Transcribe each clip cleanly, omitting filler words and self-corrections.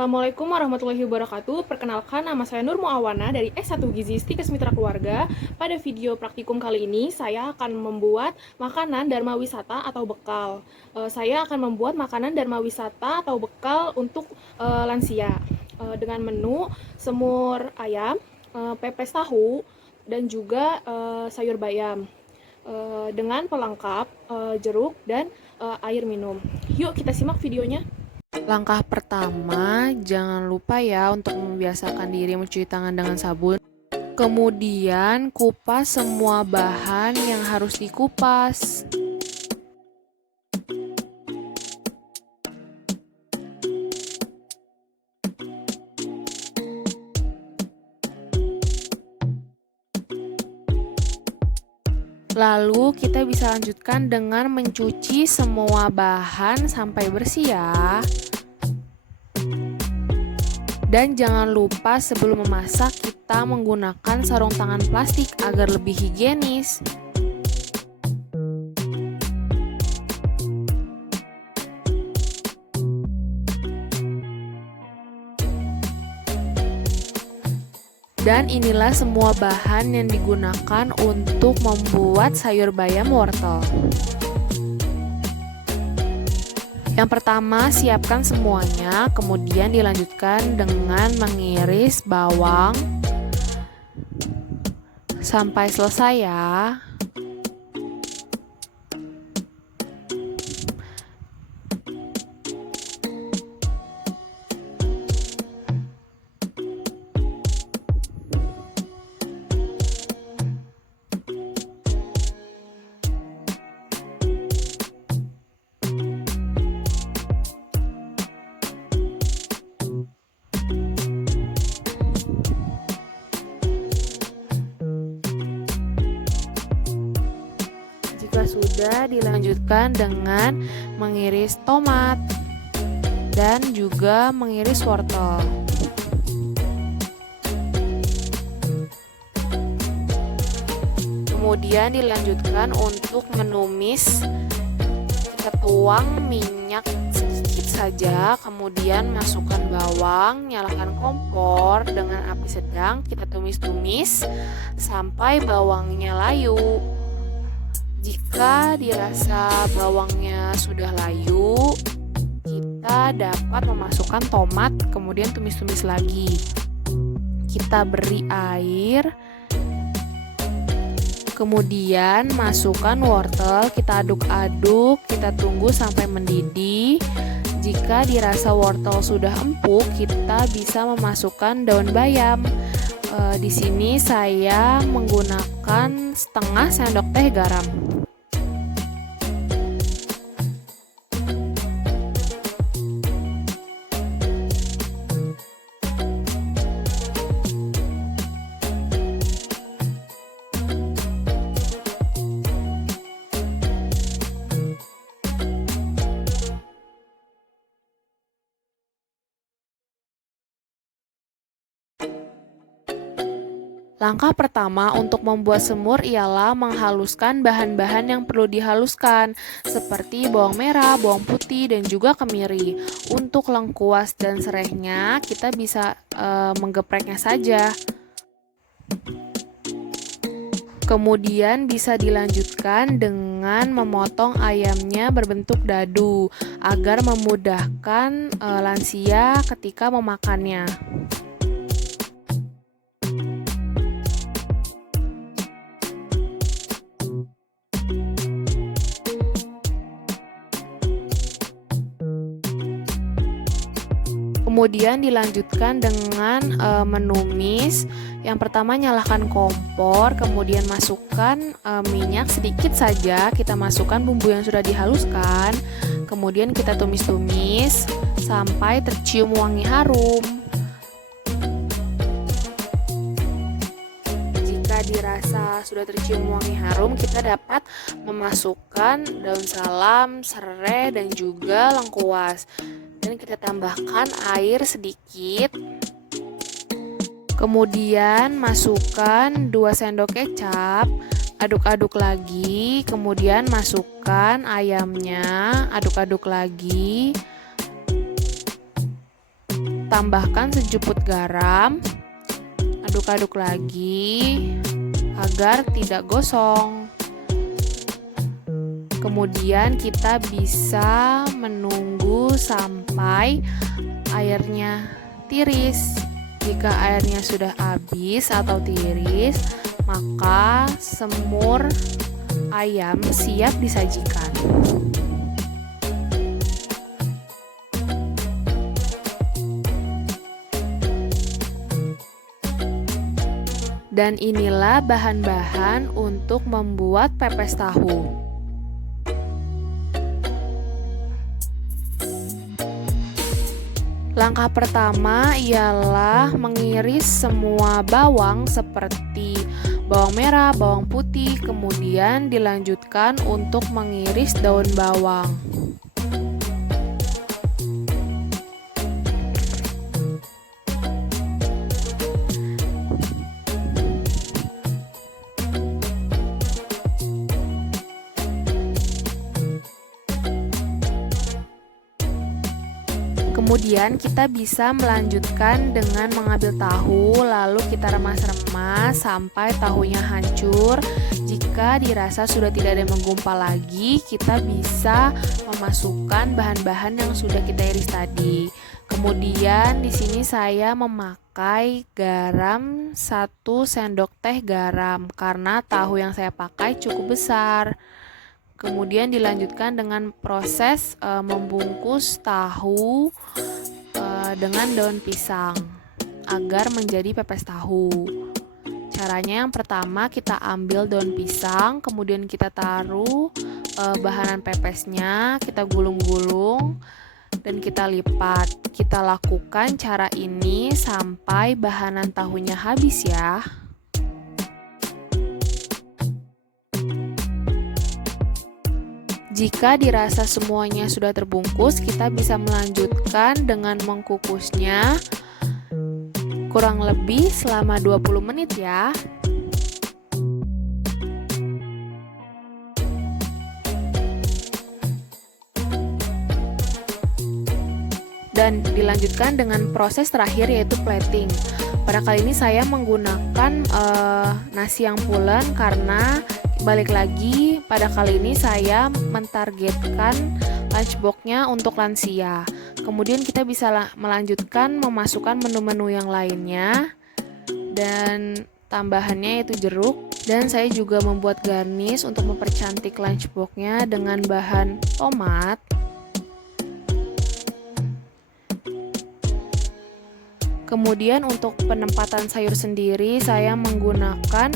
Assalamualaikum warahmatullahi wabarakatuh. Perkenalkan, nama saya Nur Muawana dari S1 Gizi Stikes Mitra Keluarga. Pada video praktikum kali ini, saya akan membuat makanan Dharma Wisata atau bekal. Saya akan membuat makanan Dharma Wisata atau bekal untuk lansia. Dengan menu semur ayam, pepes tahu, dan juga sayur bayam. Dengan pelengkap jeruk dan air minum. Yuk kita simak videonya. Langkah pertama, jangan lupa ya untuk membiasakan diri mencuci tangan dengan sabun. Kemudian, kupas semua bahan yang harus dikupas. Lalu kita bisa lanjutkan dengan mencuci semua bahan sampai bersih ya. Dan jangan lupa sebelum memasak kita menggunakan sarung tangan plastik agar lebih higienis. Dan inilah semua bahan yang digunakan untuk membuat sayur bayam wortel. Yang pertama, siapkan semuanya, kemudian dilanjutkan dengan mengiris bawang sampai selesai ya. Jika sudah, dilanjutkan dengan mengiris tomat dan juga mengiris wortel. Kemudian dilanjutkan untuk menumis. Kita tuang minyak sedikit saja, kemudian masukkan bawang, nyalakan kompor dengan api sedang, kita tumis-tumis sampai bawangnya layu. Jika dirasa bawangnya sudah layu, kita dapat memasukkan tomat, kemudian tumis-tumis lagi. Kita beri air, kemudian masukkan wortel, kita aduk-aduk, kita tunggu sampai mendidih. Jika dirasa wortel sudah empuk, kita bisa memasukkan daun bayam. Di sini saya menggunakan setengah sendok teh garam. Langkah pertama untuk membuat semur ialah menghaluskan bahan-bahan yang perlu dihaluskan, seperti bawang merah, bawang putih, dan juga kemiri. Untuk lengkuas dan serehnya, kita bisa menggepreknya saja. Kemudian bisa dilanjutkan dengan memotong ayamnya berbentuk dadu, agar memudahkan lansia ketika memakannya. Kemudian dilanjutkan dengan menumis. Yang pertama nyalakan kompor, kemudian masukkan minyak sedikit saja, kita masukkan bumbu yang sudah dihaluskan, kemudian kita tumis-tumis sampai tercium wangi harum. Jika dirasa sudah tercium wangi harum, kita dapat memasukkan daun salam, serai, dan juga lengkuas. Dan kita tambahkan air sedikit. Kemudian masukkan 2 sendok kecap, aduk-aduk lagi, kemudian masukkan ayamnya, aduk-aduk lagi. tambahkan sejuput garam. Aduk-aduk lagi agar tidak gosong. Kemudian kita bisa menunggu sampai airnya tiris. Jika airnya sudah habis atau tiris, maka semur ayam siap disajikan. Dan inilah bahan-bahan untuk membuat pepes tahu. Langkah pertama ialah mengiris semua bawang seperti bawang merah, bawang putih, kemudian dilanjutkan untuk mengiris daun bawang. Kemudian kita bisa melanjutkan dengan mengambil tahu, lalu kita remas-remas sampai tahunya hancur. Jika dirasa sudah tidak ada yang menggumpal lagi, kita bisa memasukkan bahan-bahan yang sudah kita iris tadi. Kemudian di sini saya memakai garam 1 sendok teh garam karena tahu yang saya pakai cukup besar. Kemudian dilanjutkan dengan proses membungkus tahu dengan daun pisang agar menjadi pepes tahu. Caranya yang pertama kita ambil daun pisang, kemudian kita taruh bahanan pepesnya, kita gulung-gulung dan kita lipat. Kita lakukan cara ini sampai bahanan tahunya habis ya. Jika dirasa semuanya sudah terbungkus, kita bisa melanjutkan dengan mengkukusnya kurang lebih selama 20 menit ya. Dan dilanjutkan dengan proses terakhir yaitu plating. Pada kali ini saya menggunakan nasi yang pulen karena balik lagi pada kali ini saya mentargetkan lunchbox-nya untuk lansia. Kemudian kita bisa melanjutkan memasukkan menu-menu yang lainnya dan tambahannya yaitu jeruk. Dan saya juga membuat garnish untuk mempercantik lunchbox-nya dengan bahan tomat. Kemudian untuk penempatan sayur sendiri saya menggunakan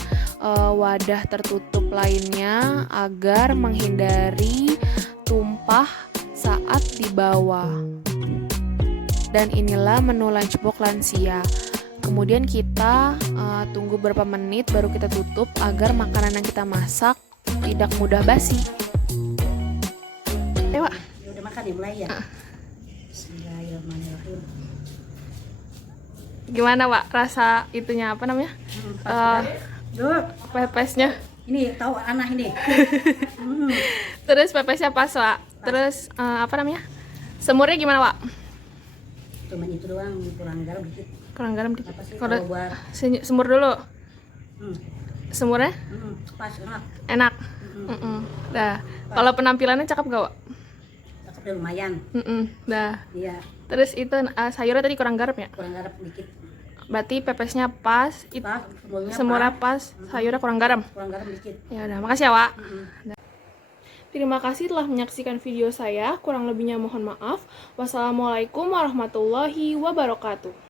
wadah tertutup lainnya agar menghindari tumpah saat dibawa. Dan inilah menu lunchbox lansia. Kemudian kita tunggu beberapa menit baru kita tutup agar makanan yang kita masak tidak mudah basi. Wak. Ya udah makan ya, mulai ya. Bismillahirrahmanirrahim. Gimana, Wak? Rasa itunya apa namanya? Pepesnya. Ini tahu anak ini. Terus pepesnya pas, Wak. Terus apa namanya? Semurnya gimana, Wak? Cuman itu doang, kurang garam dikit. Kurang garam dikit. Apa sih Kalau kalau buat semur dulu. hmm. Semurnya Pas enak. enak. Dah. Kalau penampilannya cakep gak, Wak? Cakepnya lumayan. Dah. Iya, Terus itu sayurnya tadi kurang garam ya? kurang garam dikit. Berarti pepesnya pas, Pas, semurnya pas, sayurnya kurang garam. kurang garam dikit. Ya udah, makasih ya, Wak. Terima kasih telah menyaksikan video saya. Kurang lebihnya mohon maaf. Wassalamualaikum warahmatullahi wabarakatuh.